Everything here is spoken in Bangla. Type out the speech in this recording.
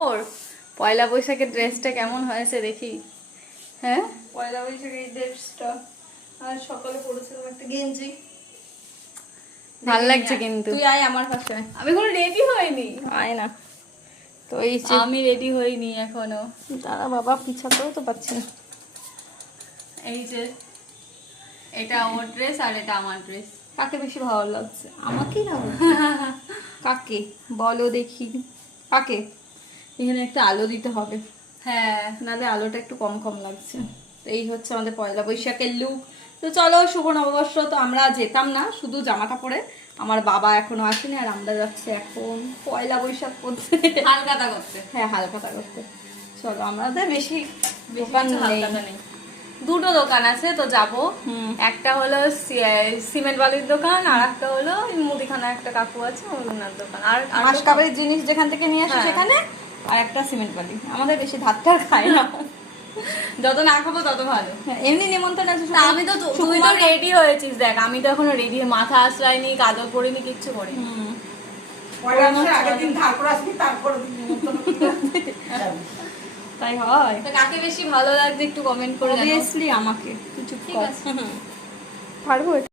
ওর পয়লা বৈশাখের ড্রেসটা কেমন হয়েছে দেখি। হ্যাঁ, পয়লা বৈশাখের এই ড্রেসটা আর সকালে পরেছিলাম একটা গেঞ্জি, ভাল লাগছে কিন্তু। তুই আয় আমার পাশে, আমি কোনো রেডি হইনি। আয় না তো এই যে আমি রেডি হইনি এখনো। দাঁড়া বাবা, পিছাতেও তো পাচ্ছি না। এই যে এটা ওর ড্রেস আর এটা আমার ড্রেস। কাকে বেশি ভালো লাগছে? আমাকেই না কাকে বলো দেখি, কাকে? এখানে একটা আলো দিতে হবে, হ্যাঁ, নাহলে আলোটা একটু কম কম লাগছে। তো এই হচ্ছে আমাদের পয়লা বৈশাখের লুক। তো চলো, শুভ নববর্ষ। তো আমরা যেতাম না, শুধু জামাটা পরে। আমার বাবা এখনো আসেনি, আর আমরা যাচ্ছি এখন পয়লা বৈশাখ করতে, হালকাতা করতে। হ্যাঁ হালখাতা করতে। চলো, আমাদের বেশি দোকান কিছু নেই। হালকাতা নেই। দুটো দোকান আছে তো যাবো। একটা হলো সিমেন্ট বালির দোকান, আর একটা হলো মুদিখানা একটা কাকু আছে ওনার দোকান। আর মাসকাবাড়ির জিনিস যেখান থেকে নিয়ে আসি হ্যাঁ। সেখানে, আর একটা সিমেন্ট বালি। আমাদের বেশি ধারটার খায় না, যত না খাবো তত ভালো। এমনি নিমন্ত্রণ আছে। তা আমি তো তুই তো রেডি হয়েছিস, দেখ আমি তো এখনো রেডি, মাথা আসলাইনি, কাজল পরিনি, কিচ্ছু করিনি। তাই হয়। তো কাকে বেশি ভালো লাগছে একটু কমেন্ট করে জানাও। অবভিয়াসলি আমাকে। কিছু ঠিক আছে। পারবো।